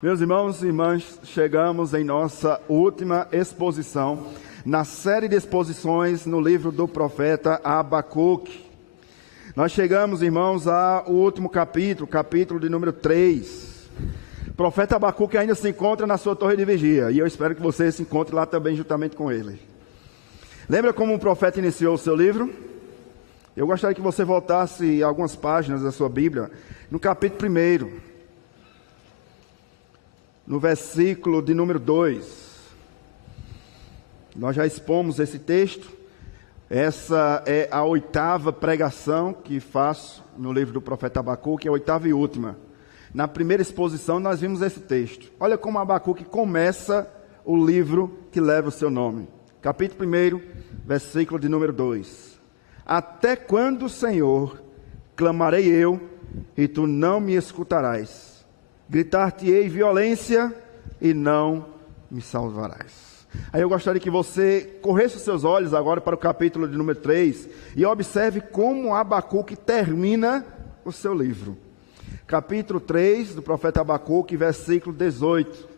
Meus irmãos e irmãs, chegamos em nossa última exposição, na série de exposições no livro do profeta Abacuque. Nós chegamos, irmãos, ao último capítulo de número 3. O profeta Abacuque ainda se encontra na sua torre de vigia, e eu espero que você se encontre lá também juntamente com ele. Lembra como o profeta iniciou o seu livro? Eu gostaria que você voltasse algumas páginas da sua Bíblia, no capítulo 1. No versículo de número 2, nós já expomos esse texto. Essa é a 8ª pregação que faço no livro do profeta Abacuque, a 8ª e última. Na primeira exposição nós vimos esse texto. Olha como Abacuque começa o livro que leva o seu nome. Capítulo 1, versículo de número 2. Até quando, Senhor, clamarei eu, e tu não me escutarás? Gritar-te-ei violência e não me salvarás. Aí eu gostaria que você corresse os seus olhos agora para o capítulo de número 3 e observe como Abacuque termina o seu livro. Capítulo 3 do profeta Abacuque, versículo 18.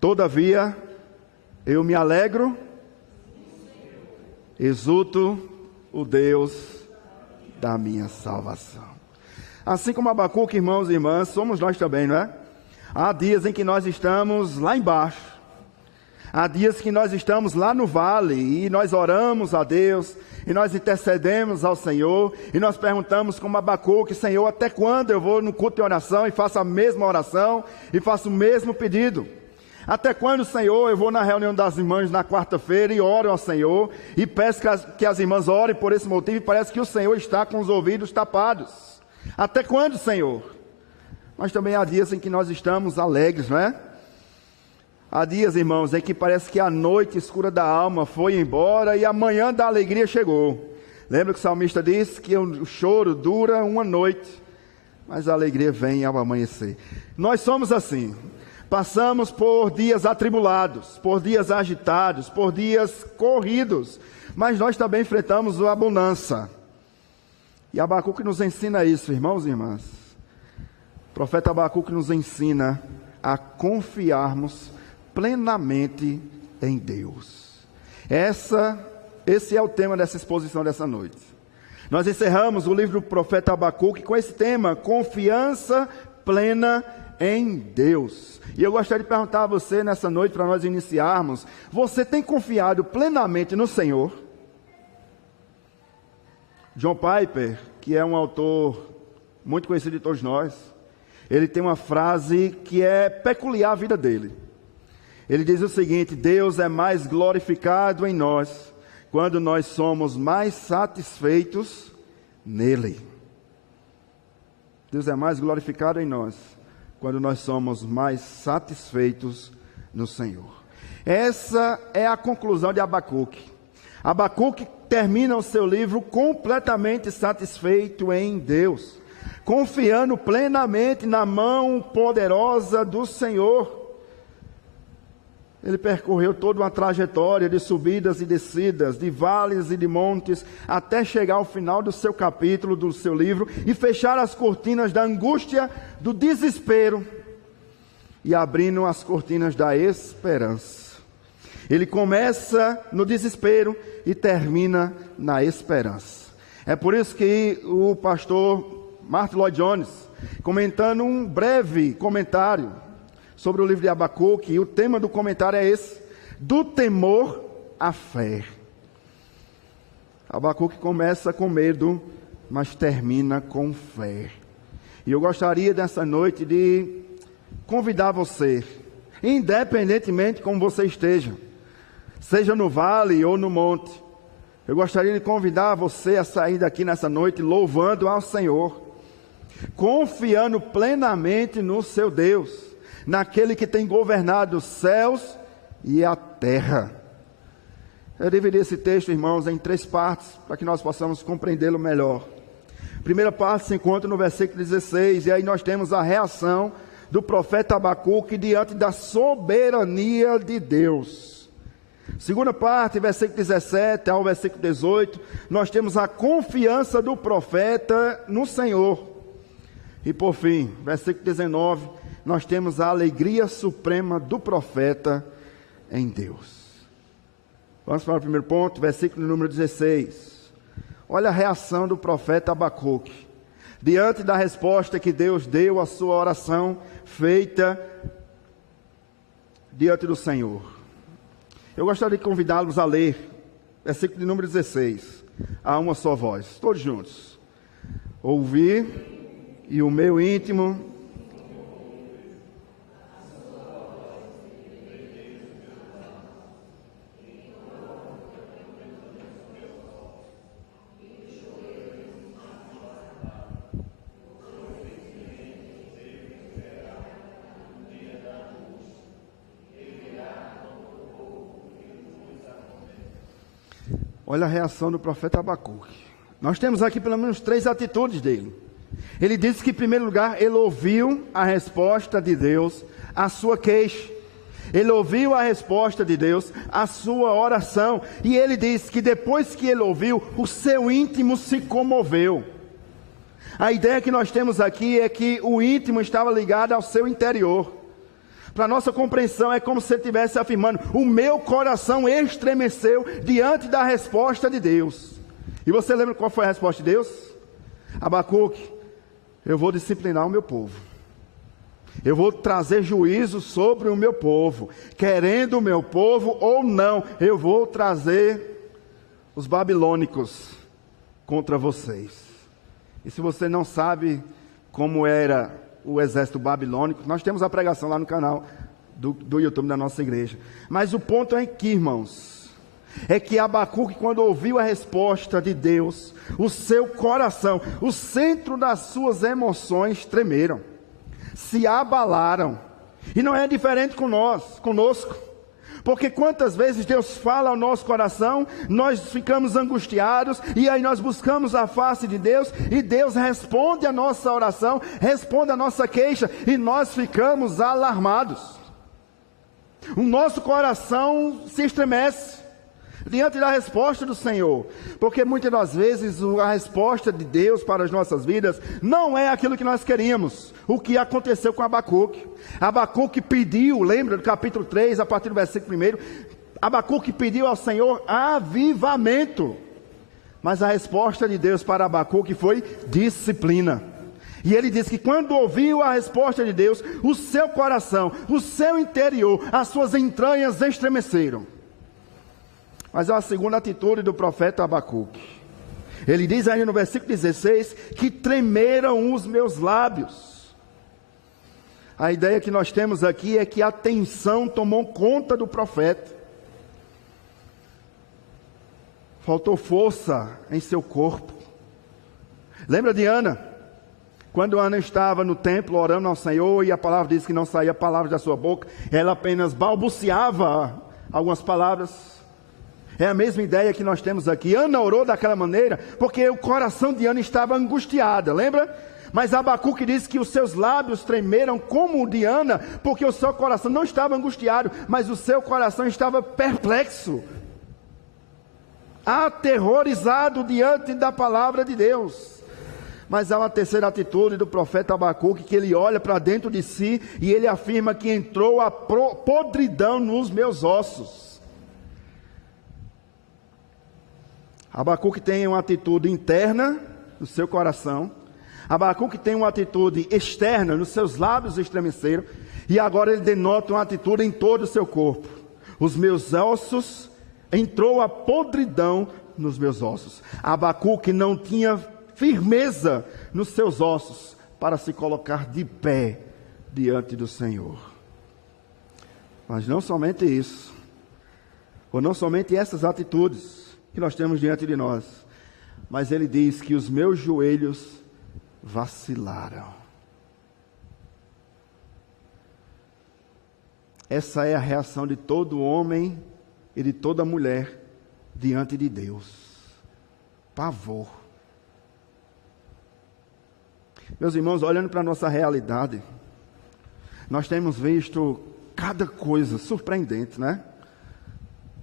Todavia, eu me alegro, exulto o Deus da minha salvação. Assim como Abacuque, irmãos e irmãs, somos nós também, não é? Há dias em que nós estamos lá embaixo. Há dias que nós estamos lá no vale e nós oramos a Deus e nós intercedemos ao Senhor e nós perguntamos como Abacuque: Senhor, até quando eu vou no culto de oração e faço a mesma oração e faço o mesmo pedido? Até quando, Senhor, eu vou na reunião das irmãs na quarta-feira e oro ao Senhor e peço que as irmãs orem por esse motivo e parece que o Senhor está com os ouvidos tapados. Até quando, Senhor? Mas também há dias em que nós estamos alegres, não é? Há dias, irmãos, em que parece que a noite escura da alma foi embora e a manhã da alegria chegou. Lembra que o salmista diz que o choro dura uma noite, mas a alegria vem ao amanhecer. Nós somos assim. Passamos por dias atribulados, por dias agitados, por dias corridos, mas nós também enfrentamos a bonança. E Abacuque nos ensina isso, irmãos e irmãs. O profeta Abacuque nos ensina a confiarmos plenamente em Deus. Esse é o tema dessa exposição dessa noite. Nós encerramos o livro do profeta Abacuque com esse tema: confiança plena em Deus. E eu gostaria de perguntar a você nessa noite, para nós iniciarmos: você tem confiado plenamente no Senhor? John Piper, que é um autor muito conhecido de todos nós, ele tem uma frase que é peculiar à vida dele. Ele diz o seguinte: Deus é mais glorificado em nós quando nós somos mais satisfeitos nele. Deus é mais glorificado em nós quando nós somos mais satisfeitos no Senhor. Essa é a conclusão de Abacuque. Abacuque termina o seu livro completamente satisfeito em Deus, confiando plenamente na mão poderosa do Senhor. Ele percorreu toda uma trajetória de subidas e descidas, de vales e de montes, até chegar ao final do seu capítulo, do seu livro, e fechar as cortinas da angústia, do desespero, e abrindo as cortinas da esperança. Ele começa no desespero e termina na esperança. É por isso que o pastor Martyn Lloyd-Jones, comentando um breve comentário sobre o livro de Abacuque, e o tema do comentário é esse: do temor à fé. Abacuque começa com medo, mas termina com fé. E eu gostaria dessa noite de convidar você, independentemente de como você esteja, seja no vale ou no monte, eu gostaria de convidar você a sair daqui nessa noite louvando ao Senhor, confiando plenamente no seu Deus, naquele que tem governado os céus e a terra. Eu dividi esse texto, irmãos, em 3 partes, para que nós possamos compreendê-lo melhor. A primeira parte se encontra no versículo 16, e aí nós temos a reação do profeta Abacuque diante da soberania de Deus. Segunda parte, versículo 17 ao versículo 18, nós temos a confiança do profeta no Senhor. E por fim, versículo 19, nós temos a alegria suprema do profeta em Deus. Vamos para o primeiro ponto, versículo número 16. Olha a reação do profeta Abacuque, diante da resposta que Deus deu à sua oração feita diante do Senhor. Eu gostaria de convidá-los a ler, versículo número 16, a uma só voz, todos juntos. Ouvi, e o meu íntimo Olha a reação do profeta Abacuque. Nós temos aqui pelo menos 3 atitudes dele. Ele disse que, em primeiro lugar, ele ouviu a resposta de Deus à sua queixa. Ele ouviu a resposta de Deus à sua oração. E ele disse que depois que ele ouviu, o seu íntimo se comoveu. A ideia que nós temos aqui é que o íntimo estava ligado ao seu interior. Para nossa compreensão, é como se ele estivesse afirmando: o meu coração estremeceu diante da resposta de Deus. E você lembra qual foi a resposta de Deus? Abacuque, eu vou disciplinar o meu povo. Eu vou trazer juízo sobre o meu povo. Querendo o meu povo ou não, eu vou trazer os babilônicos contra vocês. E se você não sabe como era o exército babilônico, nós temos a pregação lá no canal do YouTube da nossa igreja. Mas o ponto é que, irmãos, é que Abacuque, quando ouviu a resposta de Deus, o seu coração, o centro das suas emoções tremeram, se abalaram. E não é diferente conosco. Porque quantas vezes Deus fala ao nosso coração, nós ficamos angustiados, e aí nós buscamos a face de Deus, e Deus responde a nossa oração, responde a nossa queixa, e nós ficamos alarmados. O nosso coração se estremece diante da resposta do Senhor, porque muitas das vezes a resposta de Deus para as nossas vidas não é aquilo que nós queríamos. O que aconteceu com Abacuque? Abacuque pediu, lembra do capítulo 3, a partir do versículo 1, Abacuque pediu ao Senhor avivamento, mas a resposta de Deus para Abacuque foi disciplina. E ele diz que quando ouviu a resposta de Deus, o seu coração, o seu interior, as suas entranhas estremeceram. Mas é a segunda atitude do profeta Abacuque. Ele diz aí no versículo 16, que tremeram os meus lábios. A ideia que nós temos aqui é que a tensão tomou conta do profeta. Faltou força em seu corpo. Lembra de Ana? Quando Ana estava no templo orando ao Senhor, e a palavra diz que não saía palavras da sua boca, ela apenas balbuciava algumas palavras. É a mesma ideia que nós temos aqui. Ana orou daquela maneira porque o coração de Ana estava angustiado, lembra? Mas Abacuque diz que os seus lábios tremeram como o de Ana, porque o seu coração não estava angustiado, mas o seu coração estava perplexo, aterrorizado diante da palavra de Deus. Mas há uma terceira atitude do profeta Abacuque, que ele olha para dentro de si e ele afirma que entrou a podridão nos meus ossos. Abacuque tem uma atitude interna no seu coração. Abacuque tem uma atitude externa, nos seus lábios estremeceram. E agora ele denota uma atitude em todo o seu corpo. Os meus ossos, entrou a podridão nos meus ossos. Abacuque não tinha firmeza nos seus ossos para se colocar de pé diante do Senhor. Mas não somente isso, ou não somente essas atitudes que nós temos diante de nós, mas ele diz que os meus joelhos vacilaram. Essa é a reação de todo homem e de toda mulher diante de Deus: pavor. Meus irmãos, olhando para a nossa realidade, nós temos visto cada coisa surpreendente, né?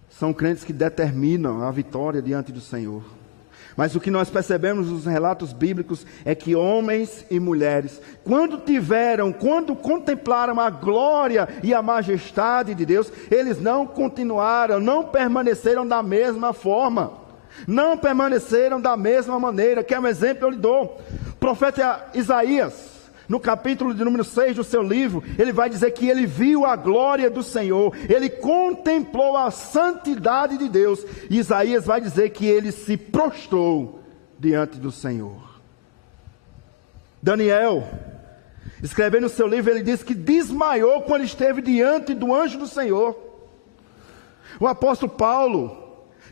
São crentes que determinam a vitória diante do Senhor. Mas o que nós percebemos nos relatos bíblicos é que homens e mulheres, quando contemplaram a glória e a majestade de Deus, eles não continuaram, não permaneceram da mesma forma, não permaneceram da mesma maneira. Que é um exemplo eu lhe dou. O profeta Isaías, no capítulo de número 6 do seu livro, ele vai dizer que ele viu a glória do Senhor, ele contemplou a santidade de Deus. E Isaías vai dizer que ele se prostrou diante do Senhor. Daniel, escrevendo no seu livro, ele diz que desmaiou quando esteve diante do anjo do Senhor. O apóstolo Paulo,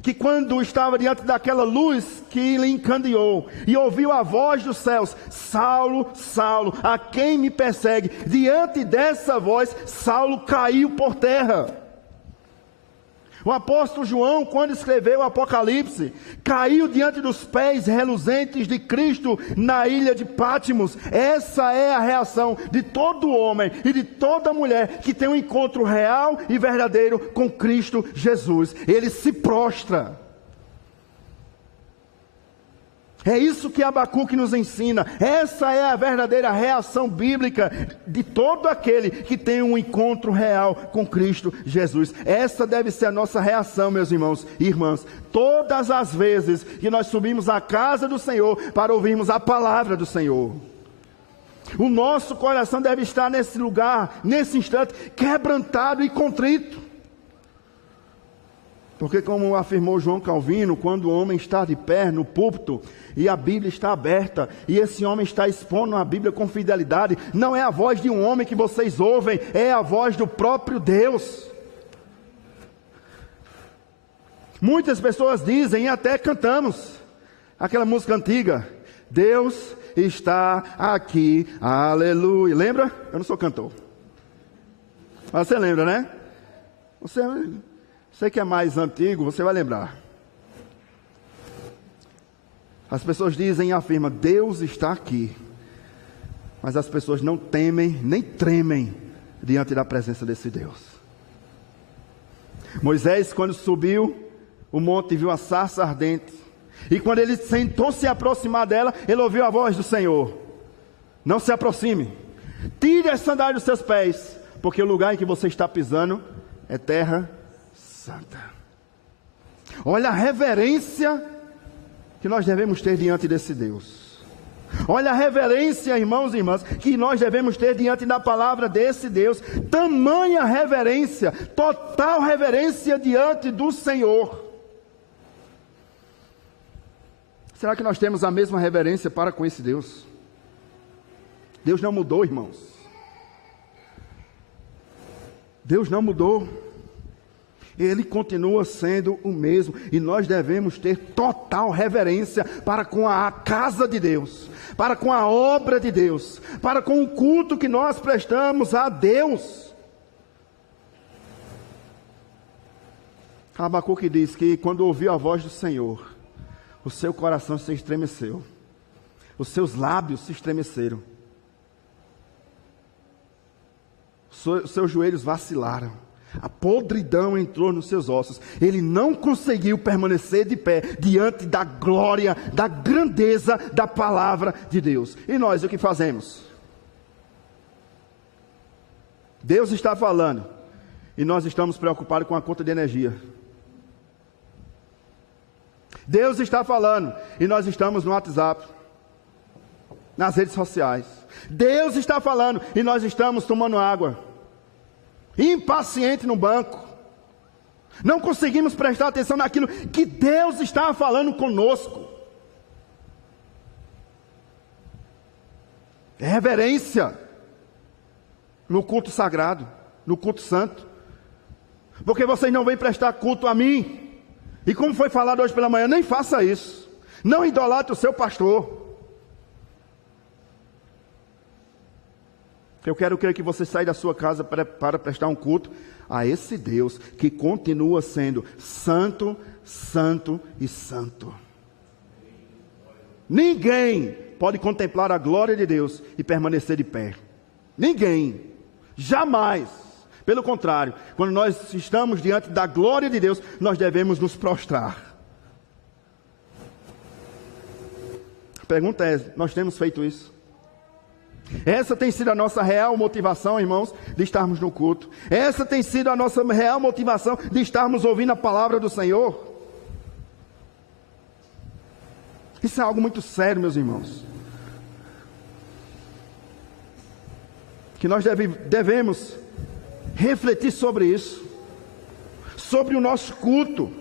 que quando estava diante daquela luz que lhe encandeou, e ouviu a voz dos céus: Saulo, Saulo, a quem me persegue? Diante dessa voz, Saulo caiu por terra. O apóstolo João, quando escreveu o Apocalipse, caiu diante dos pés reluzentes de Cristo na ilha de Patmos. Essa é a reação de todo homem e de toda mulher que tem um encontro real e verdadeiro com Cristo Jesus. Ele se prostra. É isso que Abacuque nos ensina. Essa é a verdadeira reação bíblica de todo aquele que tem um encontro real com Cristo Jesus. Essa deve ser a nossa reação, meus irmãos e irmãs, todas as vezes que nós subimos à casa do Senhor para ouvirmos a palavra do Senhor. O nosso coração deve estar nesse lugar, nesse instante, quebrantado e contrito. Porque, como afirmou João Calvino, quando o homem está de pé no púlpito e a Bíblia está aberta, e esse homem está expondo a Bíblia com fidelidade, não é a voz de um homem que vocês ouvem, é a voz do próprio Deus. Muitas pessoas dizem, e até cantamos, aquela música antiga: Deus está aqui, aleluia. Lembra? Eu não sou cantor. Mas você lembra, né? Você que é mais antigo, você vai lembrar. As pessoas dizem e afirmam: Deus está aqui. Mas as pessoas não temem, nem tremem diante da presença desse Deus. Moisés, quando subiu o monte, viu a sarça ardente. E quando ele tentou se aproximar dela, ele ouviu a voz do Senhor: não se aproxime, tire as sandálias dos seus pés, porque o lugar em que você está pisando é terra santa. Olha a reverência que nós devemos ter diante desse Deus. Olha a reverência, irmãos e irmãs, que nós devemos ter diante da palavra desse Deus. Tamanha reverência, total reverência diante do Senhor. Será que nós temos a mesma reverência para com esse Deus? Deus não mudou, irmãos. Deus não mudou. Ele continua sendo o mesmo, e nós devemos ter total reverência para com a casa de Deus, para com a obra de Deus, para com o culto que nós prestamos a Deus. Abacuque diz que quando ouviu a voz do Senhor, o seu coração se estremeceu, os seus lábios se estremeceram, os seus joelhos vacilaram. A podridão entrou nos seus ossos. Ele não conseguiu permanecer de pé diante da glória, da grandeza da palavra de Deus. E nós o que fazemos? Deus está falando e nós estamos preocupados com a conta de energia. Deus está falando e nós estamos no WhatsApp, nas redes sociais. Deus está falando e nós estamos tomando água, impaciente no banco. Não conseguimos prestar atenção naquilo que Deus está falando conosco. É reverência no culto sagrado, no culto santo. Porque vocês não vêm prestar culto a mim. E como foi falado hoje pela manhã, nem faça isso. Não idolatre o seu pastor. Eu quero crer que você sai da sua casa para prestar um culto a esse Deus que continua sendo santo, santo e santo. Ninguém pode contemplar a glória de Deus e permanecer de pé. Ninguém. Jamais. Pelo contrário, quando nós estamos diante da glória de Deus, nós devemos nos prostrar. pergunta é, nós temos feito isso? Essa tem sido a nossa real motivação, irmãos, de estarmos no culto. Essa tem sido a nossa real motivação de estarmos ouvindo a palavra do Senhor. Isso é algo muito sério, meus irmãos. Que nós devemos refletir sobre isso. Sobre o nosso culto.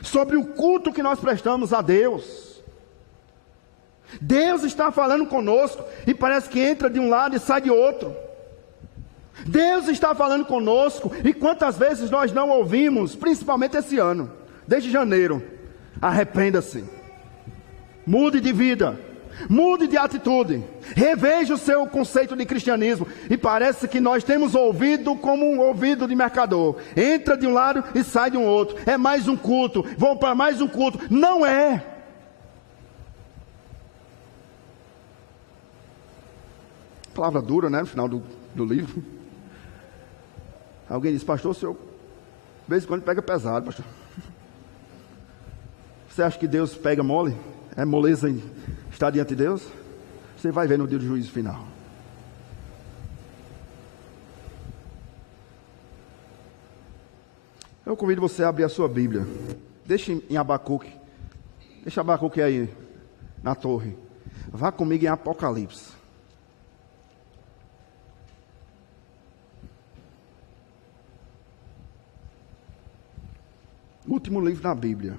Sobre o culto que nós prestamos a Deus. Deus está falando conosco e parece que entra de um lado e sai de outro. Deus está falando conosco e quantas vezes nós não ouvimos, principalmente esse ano, desde janeiro: arrependa-se, mude de vida, mude de atitude, reveja o seu conceito de cristianismo. E parece que nós temos ouvido como um ouvido de mercador, entra de um lado e sai de um outro. É mais um culto, vou para mais um culto. Não é. Palavra dura, né? No final do livro. Alguém diz: pastor, o senhor de vez em quando pega pesado, pastor. Você acha que Deus pega mole? É moleza em estar diante de Deus? Você vai ver no dia do juízo final. Eu convido você a abrir a sua Bíblia. Deixe em Abacuque. Deixa Abacuque aí na torre. Vá comigo em Apocalipse. Último livro da Bíblia.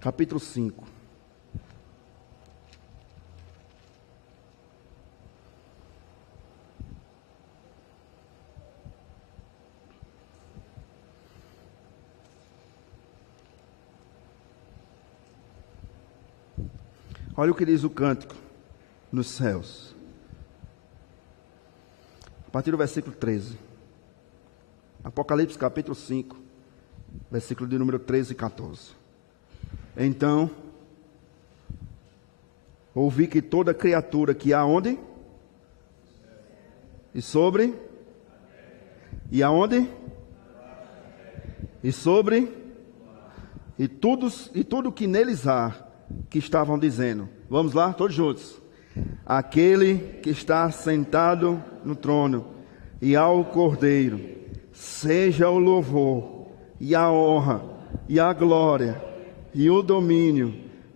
Capítulo 5. Olha o que diz o cântico nos céus. A partir do versículo 13. Apocalipse capítulo 5, versículo de número 13 e 14. Então, ouvi que toda criatura que há onde? E sobre? E aonde? E sobre? E tudo que neles há, que estavam dizendo. Vamos lá, todos juntos. Aquele que está sentado no trono e ao Cordeiro, seja o louvor e a honra e a glória e o domínio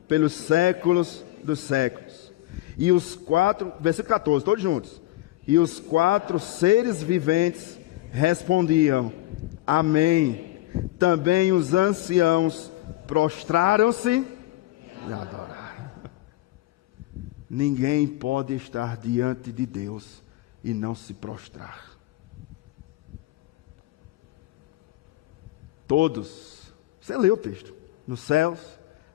pelos séculos dos séculos. E os quatro, versículo 14, todos juntos. E os quatro seres viventes respondiam: Amém. Também os anciãos prostraram-se e adoraram. Ninguém pode estar diante de Deus e não se prostrar. Todos, você leu o texto, nos céus,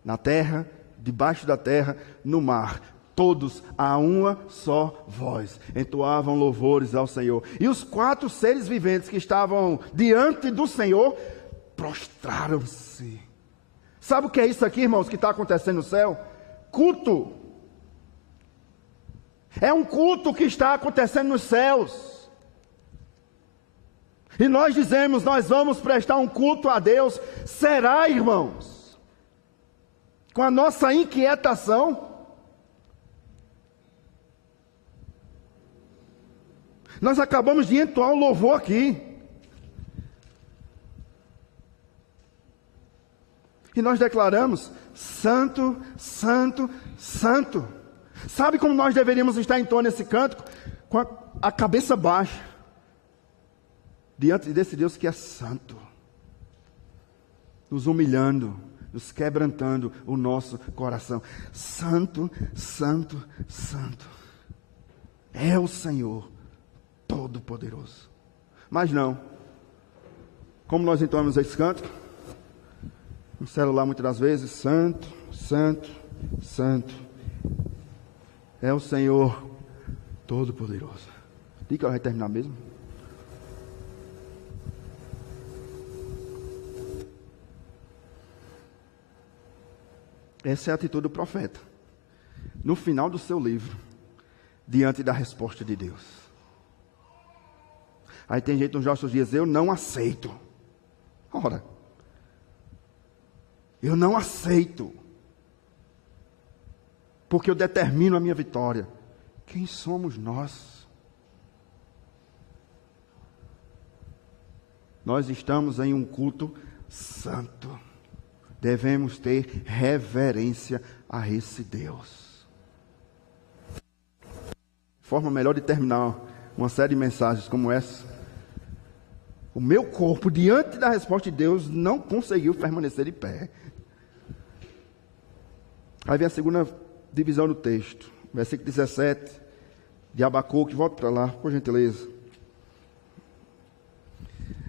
na terra, debaixo da terra, no mar, todos a uma só voz entoavam louvores ao Senhor. E os quatro seres viventes que estavam diante do Senhor prostraram-se. Sabe o que é isso aqui, irmãos, que está acontecendo no céu? Culto. É um culto que está acontecendo nos céus. E nós dizemos: nós vamos prestar um culto a Deus. Será, irmãos? Com a nossa inquietação? Nós acabamos de entoar um louvor aqui. E nós declaramos: Santo, Santo, Santo. Sabe como nós deveríamos estar entoando esse cântico? Com a cabeça baixa, diante desse Deus que é santo, nos humilhando, nos quebrantando o nosso coração. Santo, Santo, Santo é o Senhor Todo-Poderoso. Mas não, como nós entoamos esse cântico no celular muitas das vezes: Santo, Santo, Santo é o Senhor Todo-Poderoso. Diga que ela vai terminar mesmo. Essa é a atitude do profeta, no final do seu livro, diante da resposta de Deus. Aí tem gente nos nossos dias: eu não aceito. Ora, Eu não aceito. Porque eu determino a minha vitória. Quem somos nós? Nós estamos em um culto santo. Devemos ter reverência a esse Deus. Forma melhor de terminar uma série de mensagens como essa. O meu corpo, diante da resposta de Deus, não conseguiu permanecer de pé. Aí vem a segunda divisão do texto. Versículo 17 de Abacuque. Volta para lá, por gentileza.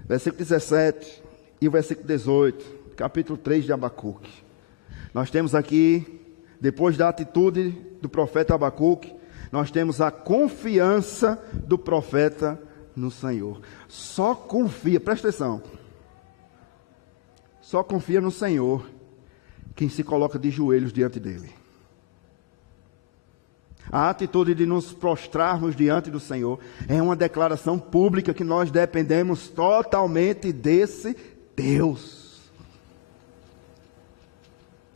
Versículo 17 e o versículo 18. Capítulo 3 de Abacuque. Nós temos aqui, depois da atitude do profeta Abacuque, nós temos a confiança do profeta no Senhor. Só confia, presta atenção. Só confia no Senhor quem se coloca de joelhos diante dele. A atitude de nos prostrarmos diante do Senhor é uma declaração pública que nós dependemos totalmente desse Deus.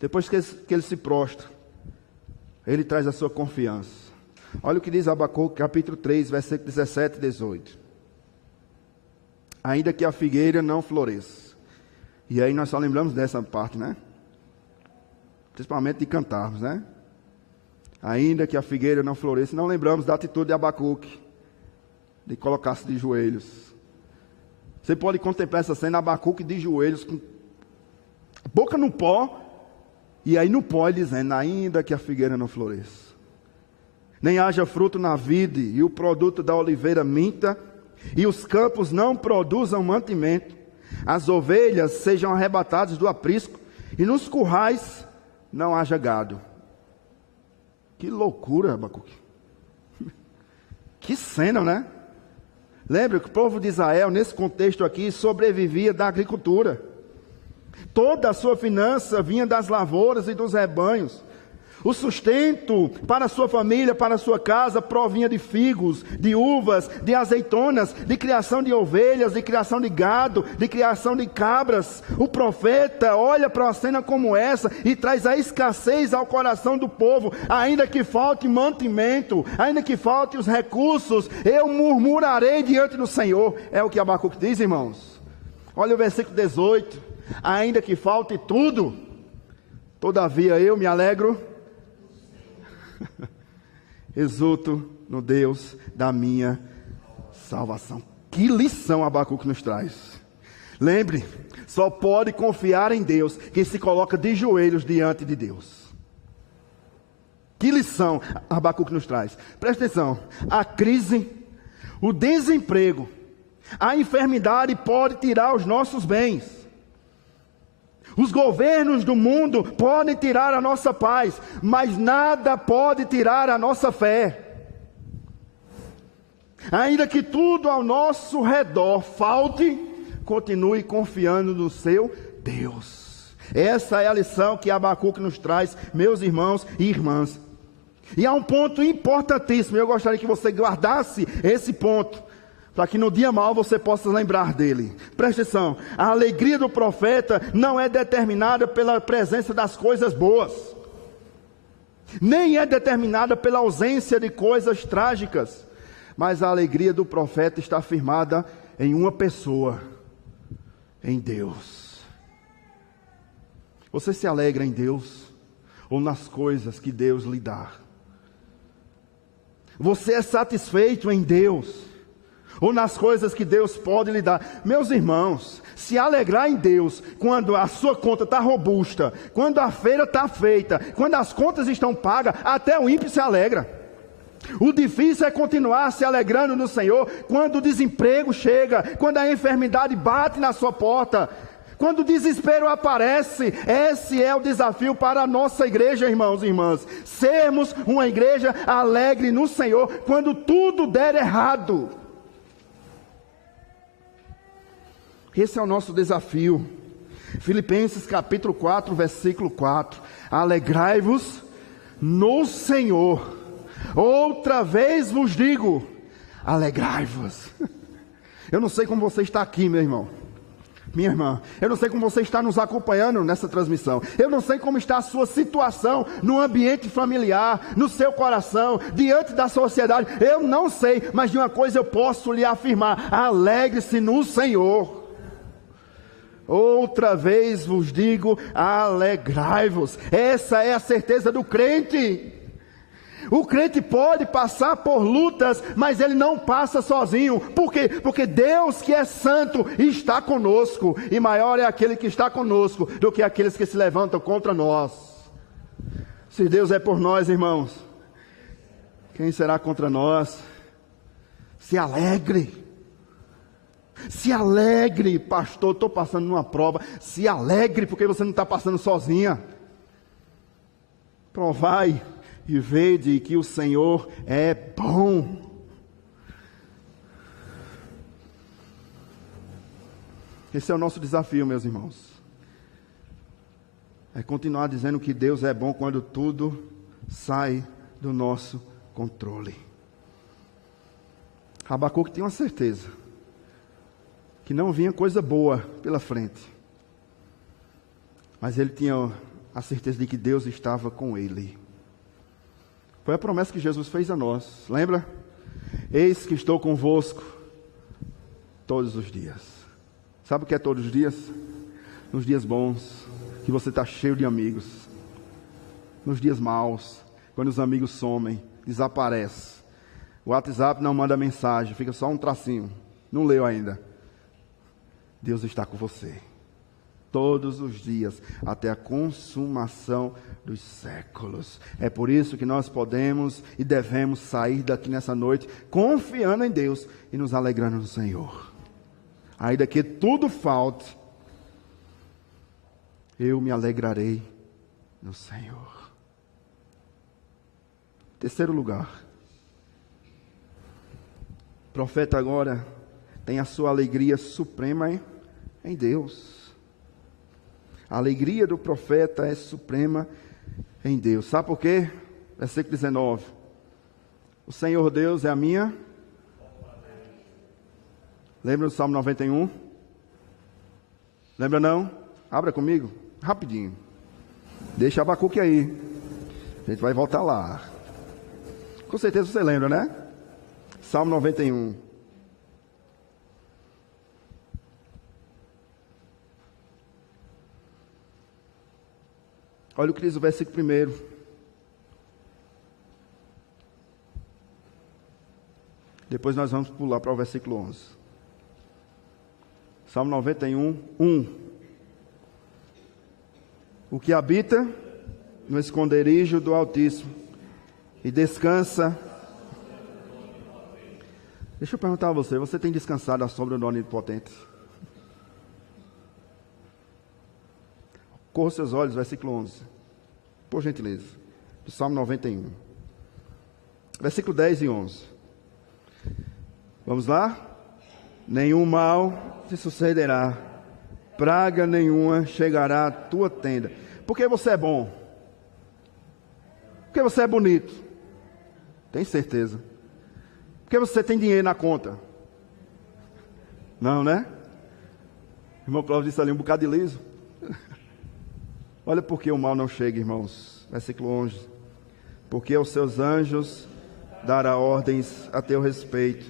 Depois que ele se prostra, ele traz a sua confiança. Olha o que diz Abacuque, capítulo 3, versículo 17 e 18. Ainda que a figueira não floresça. E aí nós só lembramos dessa parte, né? Principalmente de cantarmos, né? Ainda que a figueira não floresça. Não lembramos da atitude de Abacuque, de colocar-se de joelhos. Você pode contemplar essa cena, Abacuque de joelhos, com a boca no pó, e aí no pó ele dizendo, ainda que a figueira não floresça, nem haja fruto na vide, e o produto da oliveira minta, e os campos não produzam mantimento, as ovelhas sejam arrebatadas do aprisco, e nos currais não haja gado. Que loucura, Abacuque. Que cena, né? Lembra que o povo de Israel, nesse contexto aqui, sobrevivia da agricultura. Toda a sua finança vinha das lavouras e dos rebanhos. O sustento para a sua família, para a sua casa, provinha de figos, de uvas, de azeitonas, de criação de ovelhas, de criação de gado, de criação de cabras. O profeta olha para uma cena como essa e traz a escassez ao coração do povo. Ainda que falte mantimento, ainda que falte os recursos, eu murmurarei diante do Senhor. É o que Abacuque diz, irmãos. Olha o versículo 18. Ainda que falte tudo, todavia eu me alegro, exulto no Deus da minha salvação. Que lição Abacuque nos traz. Lembre, só pode confiar em Deus quem se coloca de joelhos diante de Deus. Que lição Abacuque nos traz. Presta atenção, a crise, o desemprego, a enfermidade pode tirar os nossos bens. Os governos do mundo podem tirar a nossa paz, mas nada pode tirar a nossa fé. Ainda que tudo ao nosso redor falte, continue confiando no seu Deus. Essa é a lição que Abacuque nos traz, meus irmãos e irmãs. E há um ponto importantíssimo, eu gostaria que você guardasse esse ponto, para que no dia mau você possa lembrar dele. Preste atenção, a alegria do profeta não é determinada pela presença das coisas boas, nem é determinada pela ausência de coisas trágicas, mas a alegria do profeta está firmada em uma pessoa, em Deus. Você se alegra em Deus ou nas coisas que Deus lhe dá? Você é satisfeito em Deus ou nas coisas que Deus pode lhe dar? Meus irmãos, se alegrar em Deus quando a sua conta está robusta, quando a feira está feita, quando as contas estão pagas, até o ímpio se alegra. O difícil é continuar se alegrando no Senhor quando o desemprego chega, quando a enfermidade bate na sua porta, quando o desespero aparece. Esse é o desafio para a nossa igreja, irmãos e irmãs, sermos uma igreja alegre no Senhor quando tudo der errado. Esse é o nosso desafio. Filipenses capítulo 4, versículo 4. Alegrai-vos no Senhor. Outra vez vos digo, alegrai-vos. Eu não sei como você está aqui, meu irmão, Minha irmã, eu não sei como você está nos acompanhando nessa transmissão. Eu não sei como está a sua situação no ambiente familiar, no seu coração, diante da sociedade. Eu não sei, mas de uma coisa eu posso lhe afirmar: alegre-se no Senhor. Outra vez vos digo, alegrai-vos. Essa é a certeza do crente. O crente pode passar por lutas, mas ele não passa sozinho. Por quê? Porque Deus, que é santo, está conosco. E maior é aquele que está conosco do que aqueles que se levantam contra nós. Se Deus é por nós, irmãos, quem será contra nós? Se alegre. Se alegre, pastor, estou passando numa prova. Se alegre, porque você não está passando sozinha. Provai e vede que o Senhor é bom. Esse é o nosso desafio, meus irmãos. É continuar dizendo que Deus é bom quando tudo sai do nosso controle. Abacuque tinha uma certeza que não vinha coisa boa pela frente, mas ele tinha a certeza de que Deus estava com ele. Foi a promessa que Jesus fez a nós, lembra? Eis que estou convosco todos os dias. Sabe o que é todos os dias? Nos dias bons, que você está cheio de amigos. Nos dias maus, quando os amigos somem, desaparecem. O WhatsApp não manda mensagem, fica só um tracinho, não leu ainda. Deus está com você todos os dias, até a consumação dos séculos. É por isso que nós podemos e devemos sair daqui nessa noite confiando em Deus e nos alegrando no Senhor. Ainda que tudo falte, eu me alegrarei no Senhor. Terceiro lugar, o profeta agora tem a sua alegria suprema em Deus. A alegria do profeta é suprema em Deus. Sabe por quê? Versículo 19. O Senhor Deus é a minha. Lembra do Salmo 91? Lembra não? Abra comigo, rapidinho. Deixa Abacuque aí. A gente vai voltar lá. Com certeza você lembra, né? Salmo 91. Olha o que diz o versículo 1. Depois nós vamos pular para o versículo 11. Salmo 91, 1. O que habita no esconderijo do Altíssimo e descansa. Deixa eu perguntar a você, você tem descansado à sombra do Onipotente? Corra seus olhos, versículo 11. Por gentileza. Do Salmo 91. Versículo 10 e 11. Vamos lá? Nenhum mal te sucederá. Praga nenhuma chegará à tua tenda. Porque você é bom. Porque você é bonito. Tem certeza. Porque você tem dinheiro na conta. Não, né? O irmão Cláudio disse ali um bocado de liso. Olha porque o mal não chega, irmãos. Versículo 11. Porque aos seus anjos dará ordens a teu respeito,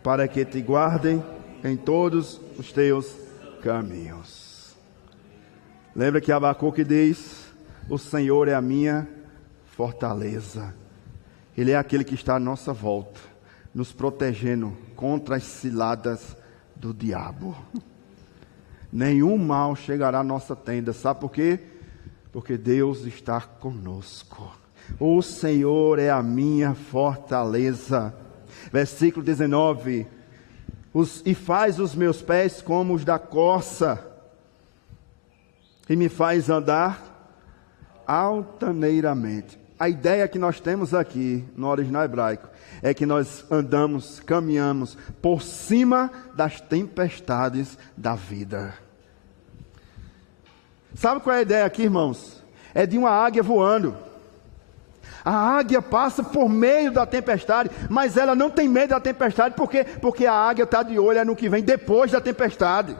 para que te guardem em todos os teus caminhos. Lembra que Abacuque diz: o Senhor é a minha fortaleza. Ele é aquele que está à nossa volta, nos protegendo contra as ciladas do diabo. Nenhum mal chegará à nossa tenda. Sabe por quê? Porque Deus está conosco. O Senhor é a minha fortaleza. Versículo 19. E faz os meus pés como os da corça, e me faz andar altaneiramente. A ideia que nós temos aqui, no original hebraico, é que nós andamos, caminhamos por cima das tempestades da vida. Sabe qual é a ideia aqui, irmãos? É de uma águia voando. A águia passa por meio da tempestade, mas ela não tem medo da tempestade, por quê? Porque a águia está de olho no que vem depois da tempestade.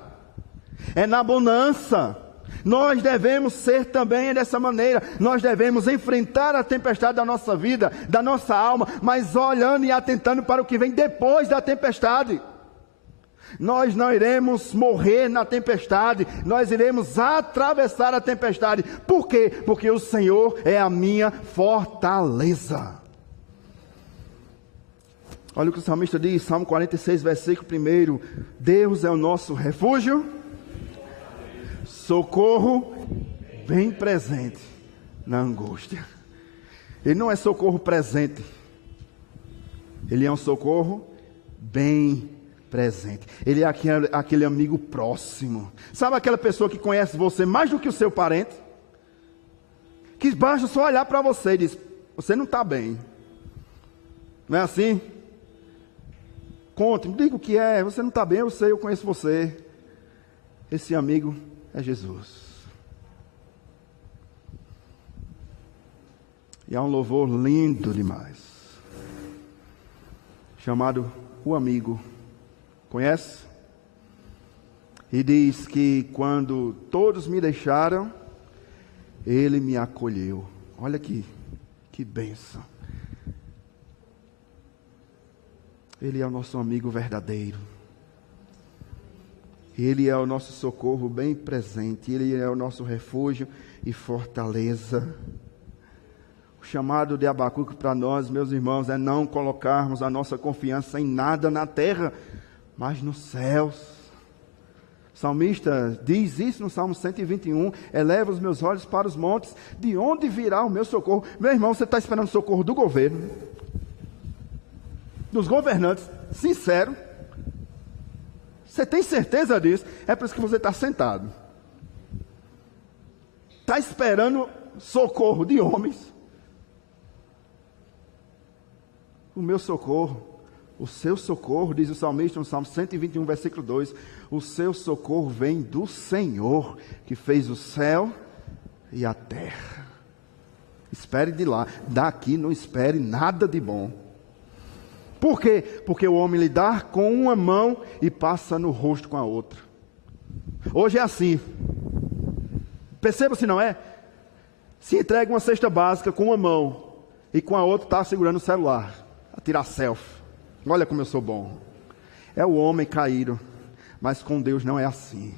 é na bonança. Nós devemos ser também dessa maneira. Nós devemos enfrentar a tempestade da nossa vida, da nossa alma, mas olhando e atentando para o que vem depois da tempestade. Nós não iremos morrer na tempestade, nós iremos atravessar a tempestade. Por quê? Porque o Senhor é a minha fortaleza. Olha o que o salmista diz, Salmo 46, versículo 1. Deus é o nosso refúgio, socorro bem presente na angústia. Ele não é socorro presente, ele é um socorro bem presente. Ele é aquele amigo próximo. Sabe aquela pessoa que conhece você mais do que o seu parente? Que basta só olhar para você e diz, você não está bem. Não é assim? Conte, diga o que é, você não está bem, eu sei, eu conheço você. Esse amigo é Jesus. E há um louvor lindo demais, chamado O Amigo. Conhece? E diz que quando todos me deixaram, Ele me acolheu. Olha aqui, que bênção. Ele é o nosso amigo verdadeiro. Ele é o nosso socorro bem presente. Ele é o nosso refúgio e fortaleza. O chamado de Abacuque para nós, meus irmãos, é não colocarmos a nossa confiança em nada na terra, mas nos céus. O salmista diz isso no Salmo 121, eleva os meus olhos para os montes, de onde virá o meu socorro? Meu irmão, você está esperando socorro do governo, dos governantes, sincero? Você tem certeza disso? É por isso que você está sentado. Está esperando socorro de homens? O meu socorro, o seu socorro, diz o salmista no Salmo 121, versículo 2, o seu socorro vem do Senhor, que fez o céu e a terra. Espere de lá, daqui não espere nada de bom. Por quê? Porque o homem lidar com uma mão e passa no rosto com a outra. Hoje é assim. Perceba se não é? Se entrega uma cesta básica com uma mão e com a outra está segurando o celular, a tirar selfie. Olha como eu sou bom. É o homem caído, mas com Deus não é assim.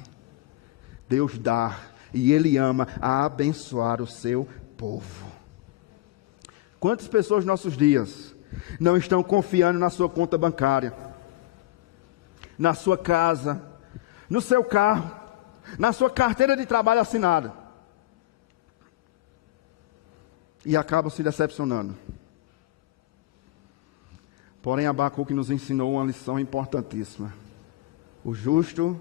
Deus dá e Ele ama a abençoar o seu povo. Quantas pessoas nos nossos dias não estão confiando na sua conta bancária, na sua casa, no seu carro, na sua carteira de trabalho assinada, e acabam se decepcionando. Porém, Abacuque nos ensinou uma lição importantíssima: o justo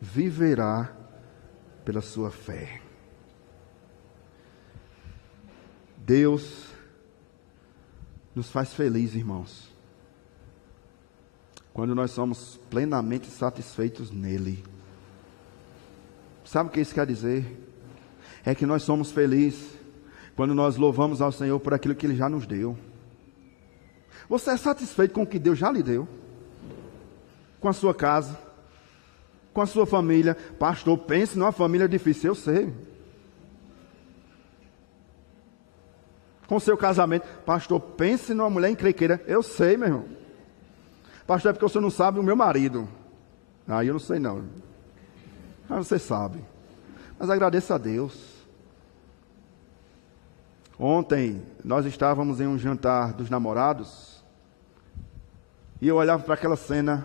viverá pela sua fé. Deus nos faz felizes, irmãos, quando nós somos plenamente satisfeitos nele. Sabe o que isso quer dizer? É que nós somos felizes quando nós louvamos ao Senhor por aquilo que Ele já nos deu. Você é satisfeito com o que Deus já lhe deu? Com a sua casa, com a sua família? Pastor, pense numa família difícil, eu sei. Com o seu casamento, pastor, pense numa mulher encrenqueira, eu sei, meu irmão. Pastor, é porque você não sabe o meu marido. Aí eu não sei não. Mas você sabe. Mas agradeça a Deus. Ontem nós estávamos em um jantar dos namorados e eu olhava para aquela cena,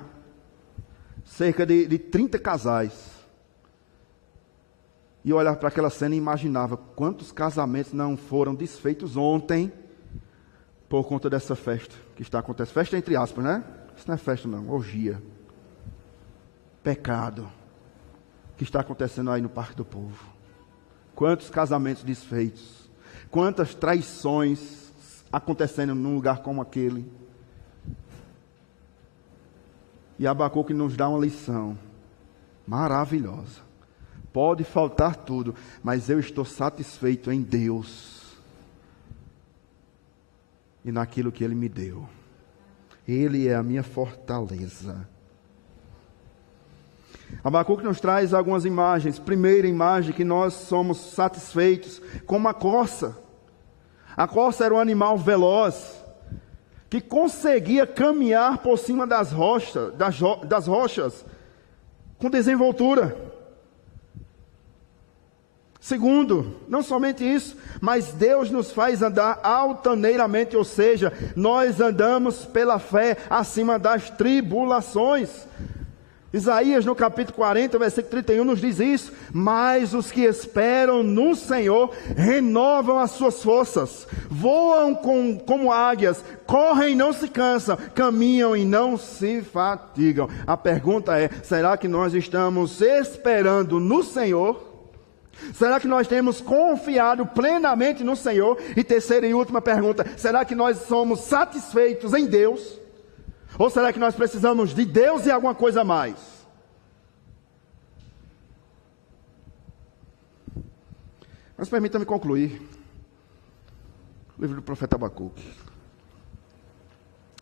cerca de 30 casais. E eu olhava para aquela cena e imaginava quantos casamentos não foram desfeitos ontem por conta dessa festa que está acontecendo. Festa entre aspas, né? Isso não é festa não, orgia. Pecado que está acontecendo aí no Parque do Povo. Quantos casamentos desfeitos. Quantas traições acontecendo num lugar como aquele. E Abacuque nos dá uma lição maravilhosa. Pode faltar tudo, mas eu estou satisfeito em Deus e naquilo que Ele me deu. Ele é a minha fortaleza. Abacuque nos traz algumas imagens. Primeira imagem, que nós somos satisfeitos como a corça. A corça era um animal veloz, que conseguia caminhar por cima das rochas com desenvoltura. Segundo, não somente isso, mas Deus nos faz andar altaneiramente, ou seja, nós andamos pela fé acima das tribulações. Isaías no capítulo 40, versículo 31 nos diz isso: mas os que esperam no Senhor renovam as suas forças, voam como águias, correm e não se cansam, caminham e não se fatigam. A pergunta é: será que nós estamos esperando no Senhor? Será que nós temos confiado plenamente no Senhor? E terceira e última pergunta: será que nós somos satisfeitos em Deus? Ou será que nós precisamos de Deus e alguma coisa a mais? Mas permita-me concluir. O livro do profeta Abacuque.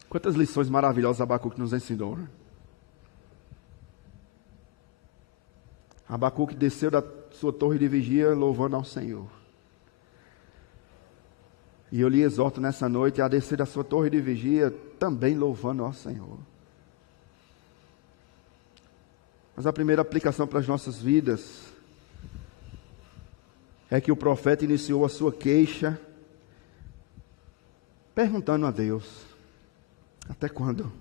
Quantas lições maravilhosas Abacuque nos ensinou, né? Abacuque desceu da sua torre de vigia louvando ao Senhor. E eu lhe exorto nessa noite a descer da sua torre de vigia também louvando ao Senhor. Mas a primeira aplicação para as nossas vidas é que o profeta iniciou a sua queixa perguntando a Deus: até quando?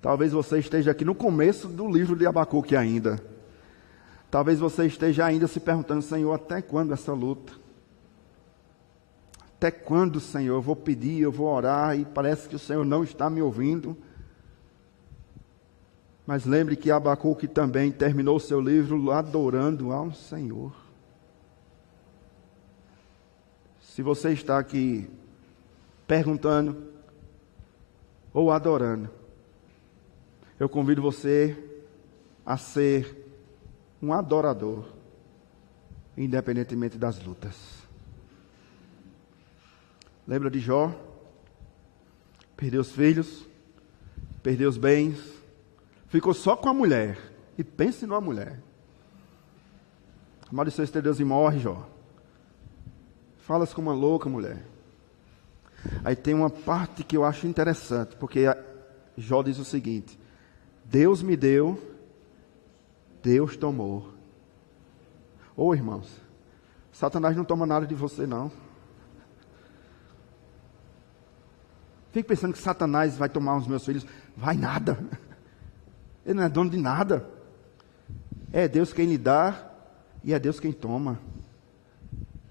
Talvez você esteja aqui no começo do livro de Abacuque ainda. Talvez você esteja ainda se perguntando: Senhor, até quando essa luta? Até quando, Senhor? Eu vou pedir, eu vou orar e parece que o Senhor não está me ouvindo. Mas lembre que Abacuque também terminou o seu livro adorando ao Senhor. Se você está aqui perguntando ou adorando, eu convido você a ser um adorador, independentemente das lutas. Lembra de Jó? Perdeu os filhos, perdeu os bens, ficou só com a mulher. E pense numa mulher. Amaldiçoa este Deus e morre, Jó. Falas como uma louca mulher. Aí tem uma parte que eu acho interessante, porque Jó diz o seguinte: Deus me deu, Deus tomou. Ô irmãos, Satanás não toma nada de você não. Fique pensando que Satanás vai tomar os meus filhos. Vai nada. Ele não é dono de nada. É Deus quem lhe dá e é Deus quem toma.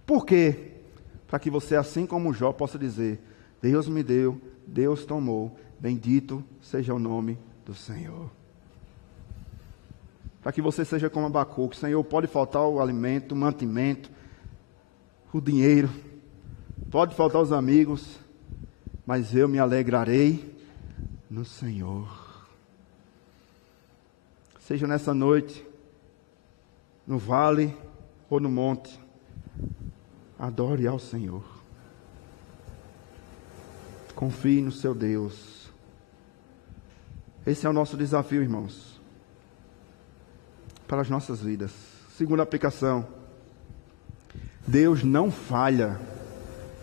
Por quê? Para que você, assim como Jó, possa dizer: Deus me deu, Deus tomou, bendito seja o nome do Senhor. Para que você seja como Abacuque: Senhor, pode faltar o alimento, o mantimento, o dinheiro, pode faltar os amigos, mas eu me alegrarei no Senhor. Seja nessa noite, no vale ou no monte, adore ao Senhor. Confie no seu Deus. Esse é o nosso desafio, irmãos, para as nossas vidas. Segunda aplicação: Deus não falha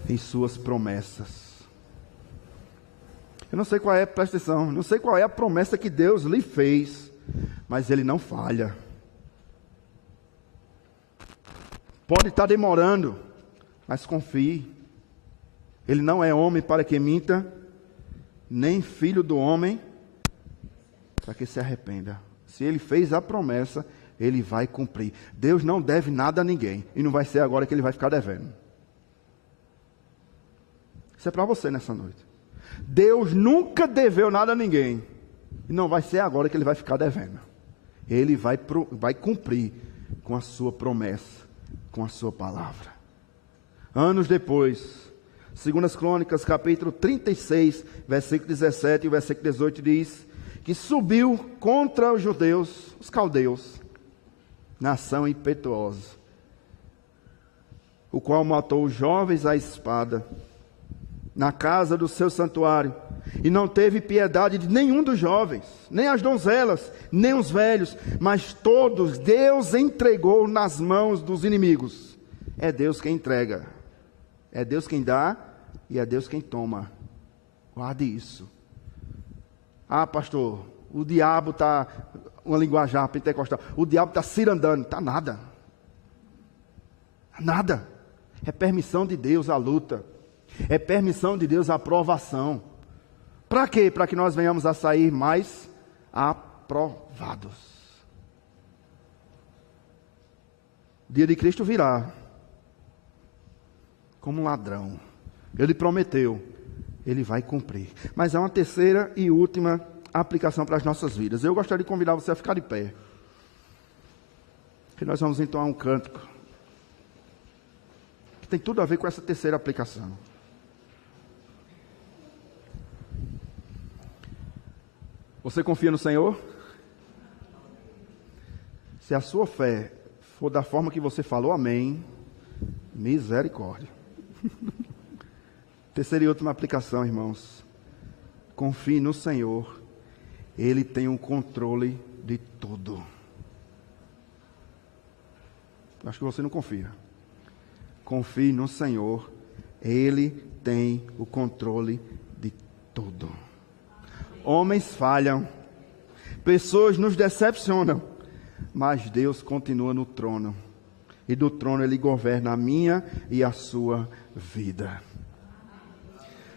em suas promessas. Eu não sei qual é, presta atenção, não sei qual é a promessa que Deus lhe fez, mas Ele não falha. Pode estar demorando, mas confie. Ele não é homem para que minta, nem filho do homem para que se arrependa. Se Ele fez a promessa, Ele vai cumprir. Deus não deve nada a ninguém, e não vai ser agora que Ele vai ficar devendo. Isso é para você nessa noite. Deus nunca deveu nada a ninguém, e não vai ser agora que Ele vai ficar devendo. Ele vai cumprir com a sua promessa, com a sua palavra. Anos depois, 2 Crônicas, capítulo 36, versículo 17 e o versículo 18 diz que subiu contra os judeus, os caldeus, nação impetuosa, o qual matou os jovens à espada, na casa do seu santuário, e não teve piedade de nenhum dos jovens, nem as donzelas, nem os velhos, mas todos Deus entregou nas mãos dos inimigos. É Deus quem entrega, é Deus quem dá e é Deus quem toma. Guarde isso. Ah, pastor, o diabo está, uma linguajar pentecostal, o diabo está cirandando. Está nada. Nada. É permissão de Deus a luta. É permissão de Deus a aprovação. Para quê? Para que nós venhamos a sair mais aprovados. O dia de Cristo virá como um ladrão. Ele prometeu, ele vai cumprir. Mas há uma terceira e última aplicação para as nossas vidas. Eu gostaria de convidar você a ficar de pé, que nós vamos entoar um cântico que tem tudo a ver com essa terceira aplicação. Você confia no Senhor? Se a sua fé for da forma que você falou, amém, misericórdia. Terceira e última aplicação, irmãos. Confie no Senhor. Ele tem o controle de tudo. Acho que você não confia. Confie no Senhor. Ele tem o controle de tudo. Homens falham. Pessoas nos decepcionam. Mas Deus continua no trono. E do trono Ele governa a minha e a sua vida.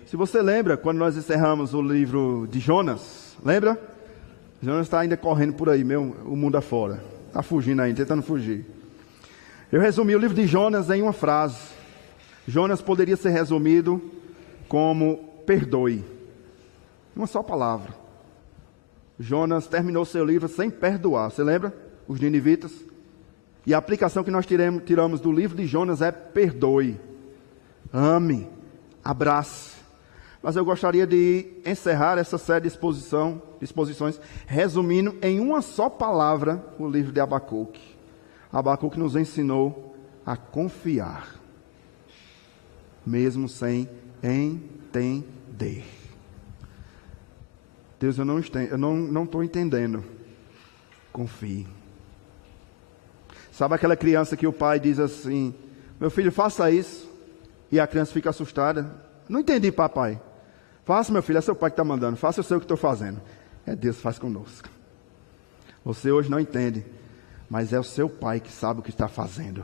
Se você lembra, quando nós encerramos o livro de Jonas, lembra? Jonas está ainda correndo por aí, o mundo afora. Está fugindo ainda, tentando fugir. Eu resumi o livro de Jonas em uma frase. Jonas poderia ser resumido como perdoe. Uma só palavra. Jonas terminou seu livro sem perdoar. Você lembra? Os ninivitas. E a aplicação que nós tiramos do livro de Jonas é perdoe. Ame. Abrace. Mas eu gostaria de encerrar essa série de exposições, resumindo em uma só palavra o livro de Abacuque. Abacuque nos ensinou a confiar, mesmo sem entender. Deus, eu não estou entendendo. Confie. Sabe aquela criança que o pai diz assim, meu filho, faça isso, e a criança fica assustada? Não entendi, papai. Faça, meu filho, é seu pai que está mandando. Faça, eu sei o que estou fazendo. É Deus que faz conosco. Você hoje não entende, mas é o seu pai que sabe o que está fazendo.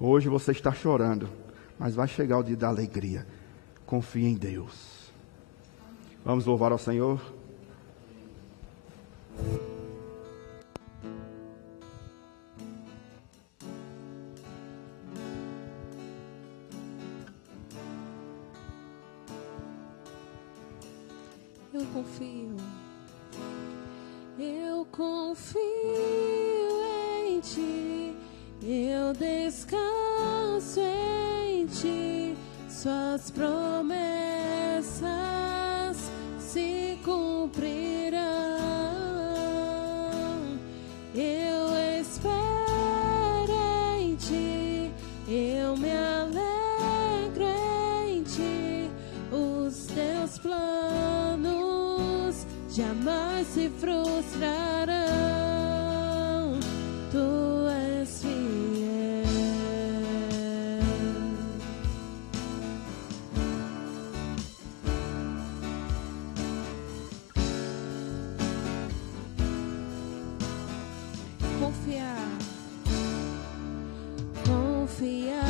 Hoje você está chorando, mas vai chegar o dia da alegria. Confie em Deus. Vamos louvar ao Senhor. Eu confio em Ti, eu descanso em Ti, Suas promessas se cumprirão. Eu espero em Ti, eu me alegro em Ti, os Teus planos jamais se frustrarão. Tu és fiel. Confiar,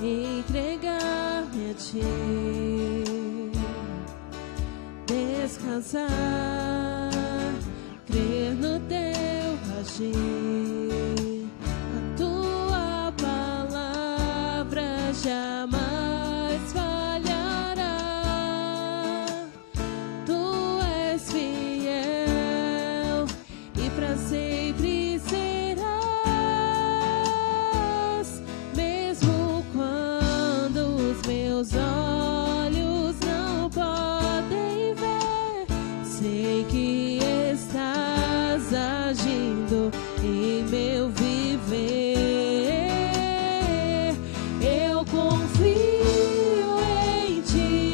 entregar-me a Ti, descansar, crer no Teu agir. A Tua palavra jamais falhará. Tu és fiel e para sempre serás, mesmo quando os meus olhos não podem ver. Sei que estás agindo em meu viver. Eu confio em Ti,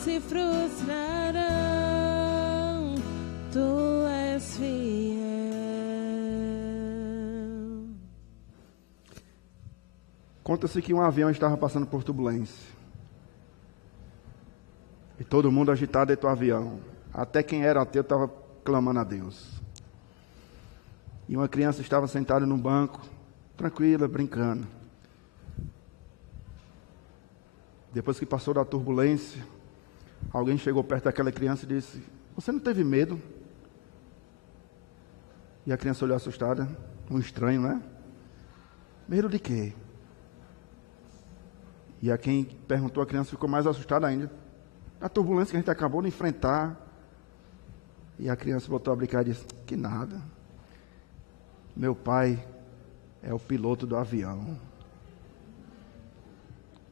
se frustrarão. Tu és fiel. Conta-se que um avião estava passando por turbulência. E todo mundo agitado dentro do avião. Até quem era ateu estava clamando a Deus. E uma criança estava sentada num banco, tranquila, brincando. Depois que passou da turbulência, alguém chegou perto daquela criança e disse: você não teve medo? E a criança olhou assustada. Um estranho, né? Medo de quê? E a quem perguntou, a criança ficou mais assustada ainda. A turbulência que a gente acabou de enfrentar. E a criança voltou a brincar e disse: que nada. Meu pai é o piloto do avião. Não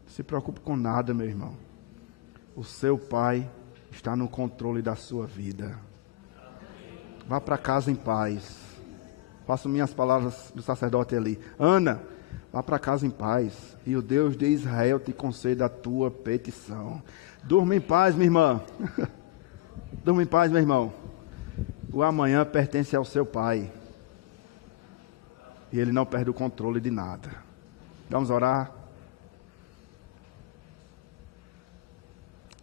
se preocupe com nada, meu irmão. O seu pai está no controle da sua vida. Vá para casa em paz. Faço minhas palavras do sacerdote ali. Ana, vá para casa em paz. E o Deus de Israel te conceda a tua petição. Durma em paz, minha irmã. Durma em paz, meu irmão. O amanhã pertence ao seu pai. E ele não perde o controle de nada. Vamos orar.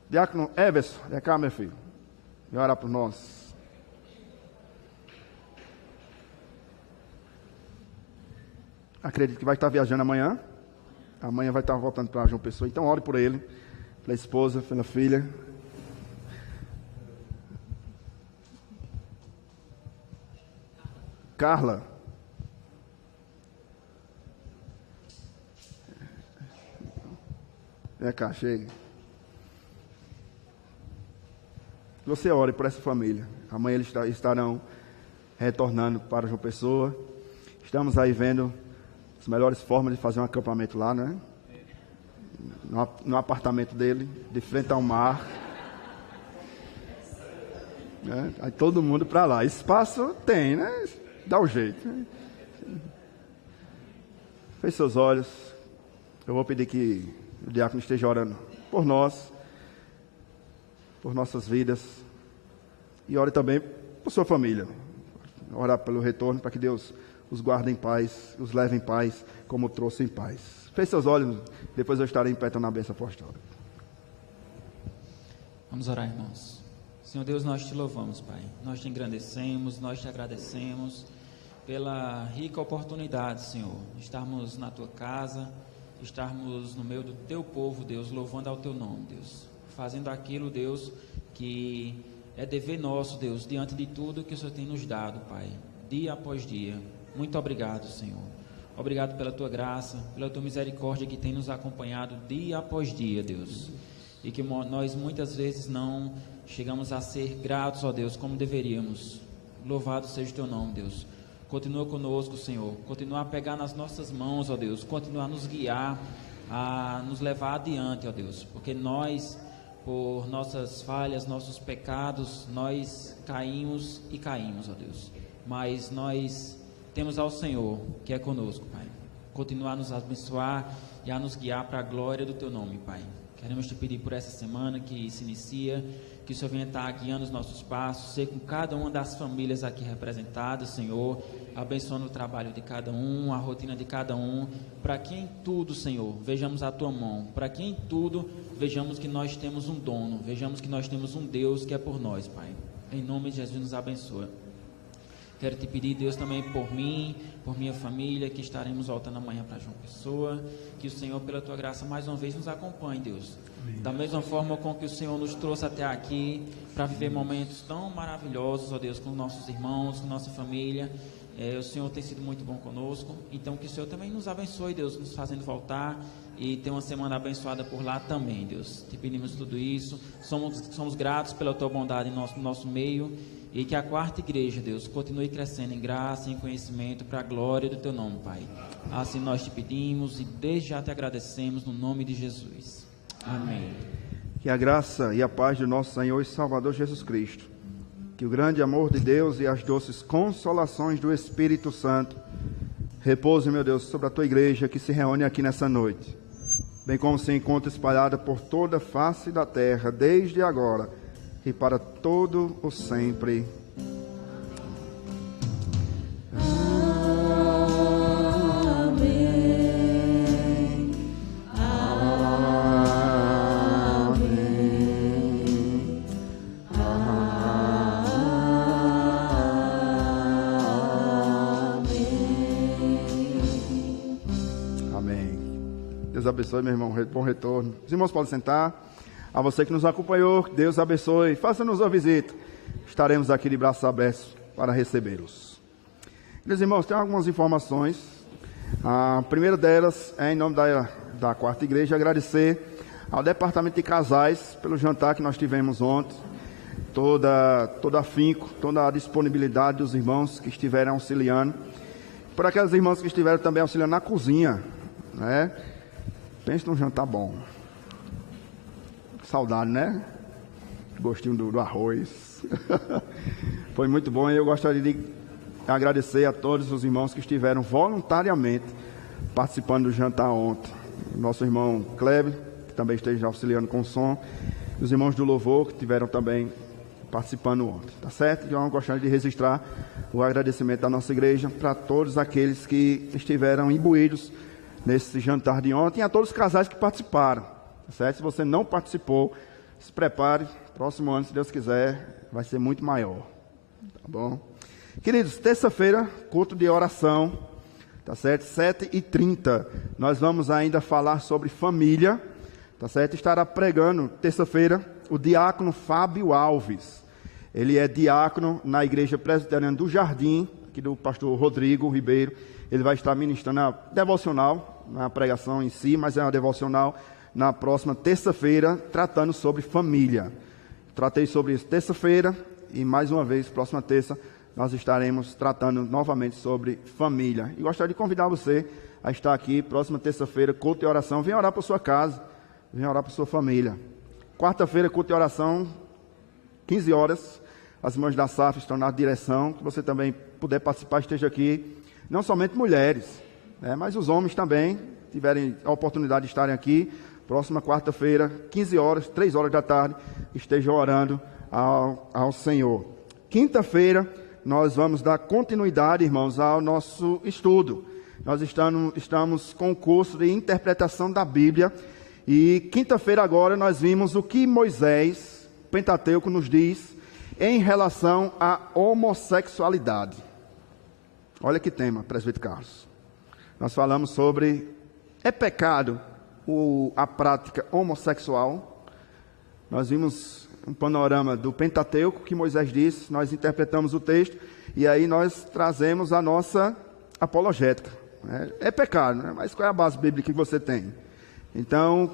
Diácono Everson, vem cá, meu filho. Vem orar por nós. Acredito que vai estar viajando amanhã. Amanhã vai estar voltando para João Pessoa. Então ore por ele, pela esposa, pela filha. Carla. Vem cá, chega. Você ore por essa família. Amanhã eles estarão retornando para João Pessoa. Estamos aí vendo as melhores formas de fazer um acampamento lá, né? No apartamento dele, de frente ao mar. Né? Aí todo mundo para lá. Espaço tem, né? Dá um jeito. Né? Feche seus olhos. Eu vou pedir que o diácono esteja orando por nós, por nossas vidas, e ore também por sua família. Orar pelo retorno, para que Deus os guarde em paz, os leve em paz, como trouxe em paz. Feche seus olhos, depois eu estarei em pé na bênção apostólica. Vamos orar, irmãos. Senhor Deus, nós te louvamos, Pai. Nós te engrandecemos, nós te agradecemos pela rica oportunidade, Senhor, de estarmos na tua casa, de estarmos no meio do teu povo, Deus, louvando ao teu nome, Deus. Fazendo aquilo, Deus, que é dever nosso, Deus, diante de tudo que o Senhor tem nos dado, Pai, dia após dia. Muito obrigado, Senhor. Obrigado pela tua graça, pela tua misericórdia que tem nos acompanhado dia após dia, Deus. E que nós muitas vezes não chegamos a ser gratos, ó Deus, como deveríamos. Louvado seja o teu nome, Deus. Continua conosco, Senhor. Continua a pegar nas nossas mãos, ó Deus. Continua a nos guiar, a nos levar adiante, ó Deus. Porque nós, por nossas falhas, nossos pecados, nós caímos e caímos, ó Deus. Mas nós temos ao Senhor, que é conosco, Pai. Continua a nos abençoar e a nos guiar para a glória do teu nome, Pai. Queremos te pedir por essa semana que se inicia, que o Senhor venha estar guiando os nossos passos, ser com cada uma das famílias aqui representadas, Senhor, abençoando o trabalho de cada um, a rotina de cada um, para que em tudo, Senhor, vejamos a tua mão, para que em tudo vejamos que nós temos um dono, vejamos que nós temos um Deus que é por nós, Pai. Em nome de Jesus, nos abençoa. Quero te pedir, Deus, também por mim, por minha família, que estaremos voltando amanhã para João Pessoa, que o Senhor, pela tua graça, mais uma vez nos acompanhe, Deus. Amém. Da mesma forma com que o Senhor nos trouxe até aqui, para viver momentos tão maravilhosos, ó Deus, com nossos irmãos, com nossa família. O Senhor tem sido muito bom conosco, então que o Senhor também nos abençoe, Deus, nos fazendo voltar e ter uma semana abençoada por lá também, Deus. Te pedimos tudo isso, somos gratos pela tua bondade no nosso meio. E que a quarta igreja, Deus, continue crescendo em graça e em conhecimento para a glória do teu nome, Pai. Assim nós te pedimos e desde já te agradecemos no nome de Jesus. Amém. Que a graça e a paz do nosso Senhor e Salvador Jesus Cristo, que o grande amor de Deus e as doces consolações do Espírito Santo repousem, meu Deus, sobre a tua igreja que se reúne aqui nessa noite. bem como se encontra espalhada por toda a face da terra, desde agora e para todo o sempre. Deus abençoe, meu irmão. Bom retorno. Os irmãos podem sentar. A você que nos acompanhou, Deus abençoe. Faça-nos uma visita. Estaremos aqui de braços abertos para recebê-los. Meus irmãos, tem algumas informações. A primeira delas é, em nome da quarta igreja, agradecer ao departamento de casais pelo jantar que nós tivemos ontem. Toda afinco, toda a disponibilidade dos irmãos que estiveram auxiliando. Por aquelas irmãs que estiveram também auxiliando na cozinha, né? Pense num jantar bom. Saudade, né? Gostinho do arroz. Foi muito bom e eu gostaria de agradecer a todos os irmãos que estiveram voluntariamente participando do jantar ontem. Nosso irmão Kleber, que também esteja auxiliando com o som. Os irmãos do louvor, que estiveram também participando ontem. Tá certo? Então eu gostaria de registrar o agradecimento da nossa igreja para todos aqueles que estiveram imbuídos nesse jantar de ontem, e a todos os casais que participaram, tá certo? Se você não participou, se prepare, próximo ano, se Deus quiser, vai ser muito maior, tá bom? Queridos, terça-feira, culto de oração, tá certo? 7h30, nós vamos ainda falar sobre família, tá certo? Estará pregando, terça-feira, o diácono Fábio Alves. Ele é diácono na Igreja Presbiteriana do Jardim, aqui do pastor Rodrigo Ribeiro. Ele vai estar ministrando a devocional, na pregação em si, mas é uma devocional na próxima terça-feira, tratando sobre família. Tratei sobre isso terça-feira e mais uma vez, próxima terça, nós estaremos tratando novamente sobre família. E gostaria de convidar você a estar aqui, próxima terça-feira, culto e oração. Venha orar por sua casa, venha orar por sua família. Quarta-feira, culto e oração, 15 horas. As irmãs da SAF estão na direção, que você também puder participar, esteja aqui. Não somente mulheres, mas os homens também tiverem a oportunidade de estarem aqui. Próxima quarta-feira, 15 horas, 3 horas da tarde, estejam orando ao Senhor. Quinta-feira, nós vamos dar continuidade, irmãos, ao nosso estudo. Nós estamos com o curso de interpretação da Bíblia. E quinta-feira agora nós vimos o que Moisés, Pentateuco, nos diz em relação à homossexualidade. Olha que tema, presbítero Carlos. Nós falamos sobre, é pecado a prática homossexual? Nós vimos um panorama do Pentateuco, que Moisés disse, nós interpretamos o texto, e aí nós trazemos a nossa apologética. É pecado, né? Mas qual é a base bíblica que você tem? Então,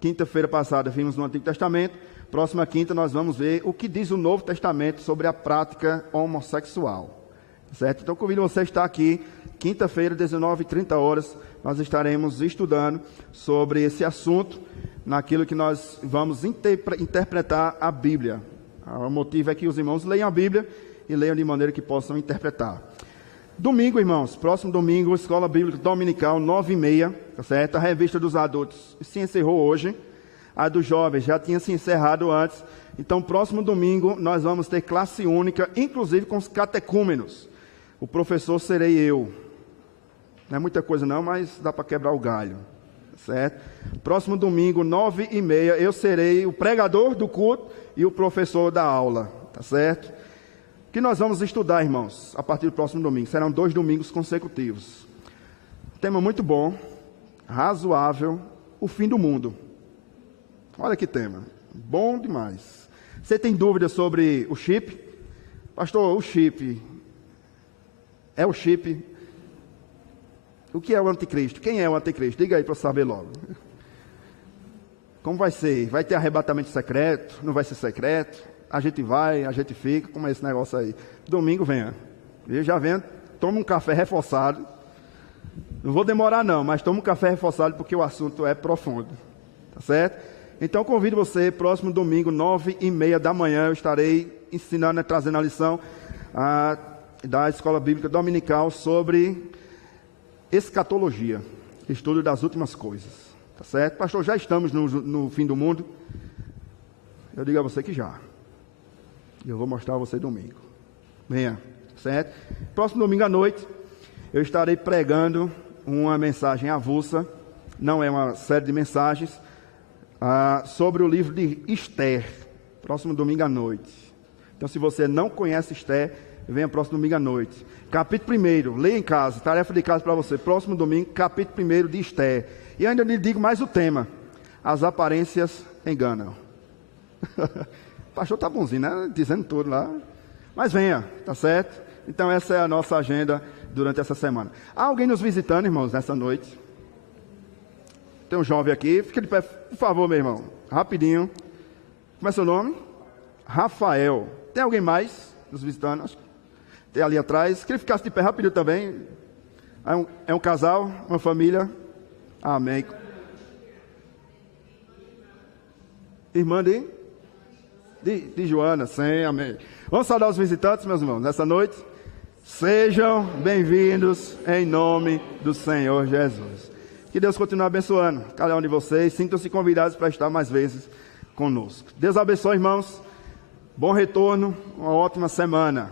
quinta-feira passada vimos no Antigo Testamento, próxima quinta nós vamos ver o que diz o Novo Testamento sobre a prática homossexual. Certo? Então convido você a estar aqui, quinta-feira, 19h30, nós estaremos estudando sobre esse assunto, naquilo que nós vamos interpretar a Bíblia. O motivo é que os irmãos leiam a Bíblia e leiam de maneira que possam interpretar. Domingo, irmãos, próximo domingo, Escola Bíblica Dominical, 9h30, tá certo? A revista dos adultos se encerrou hoje, a dos jovens já tinha se encerrado antes, então próximo domingo nós vamos ter classe única, inclusive com os catecúmenos. O professor serei eu. Não é muita coisa não, mas dá para quebrar o galho. Certo? Próximo domingo, 9h30, eu serei o pregador do culto e o professor da aula. Tá certo? O que nós vamos estudar, irmãos, a partir do próximo domingo? Serão 2 domingos consecutivos. Tema muito bom, razoável, o fim do mundo. Olha que tema. Bom demais. Você tem dúvida sobre o chip? Pastor, o chip... É o chip. O que é o anticristo? Quem é o anticristo? Diga aí para eu saber logo. Como vai ser? Vai ter arrebatamento secreto? Não vai ser secreto? A gente vai, a gente fica. Como é esse negócio aí? Domingo venha. Eu já venho, toma um café reforçado. Não vou demorar não, mas toma um café reforçado porque o assunto é profundo. Tá certo? Então convido você, próximo domingo, 9h30 da manhã, eu estarei ensinando, trazendo a lição da Escola Bíblica Dominical sobre escatologia, estudo das últimas coisas. Tá certo? Pastor, já estamos no fim do mundo. Eu digo a você que já. E eu vou mostrar a você domingo. Venha, certo? Próximo domingo à noite, eu estarei pregando uma mensagem avulsa. Não é uma série de mensagens. Sobre o livro de Esther. Próximo domingo à noite. Então, se você não conhece Esther, venha próximo domingo à noite. Capítulo 1, leia em casa, tarefa de casa para você. Próximo domingo, capítulo 1 de Esther. E ainda lhe digo mais o tema: as aparências enganam. O pastor está bonzinho, né? Dizendo tudo lá. Mas venha, tá certo? Então essa é a nossa agenda durante essa semana. Há alguém nos visitando, irmãos, nessa noite? Tem um jovem aqui, fica de pé, por favor, meu irmão. Rapidinho. Como é seu nome? Rafael. Tem alguém mais nos visitando? Acho que tem ali atrás. Queria que ficasse de pé rapidinho também. É um casal, uma família. Amém. Irmã de Joana, sim, amém. Vamos saudar os visitantes, meus irmãos, nessa noite. Sejam bem-vindos em nome do Senhor Jesus. Que Deus continue abençoando cada um de vocês. Sintam-se convidados para estar mais vezes conosco. Deus abençoe, irmãos. Bom retorno, uma ótima semana.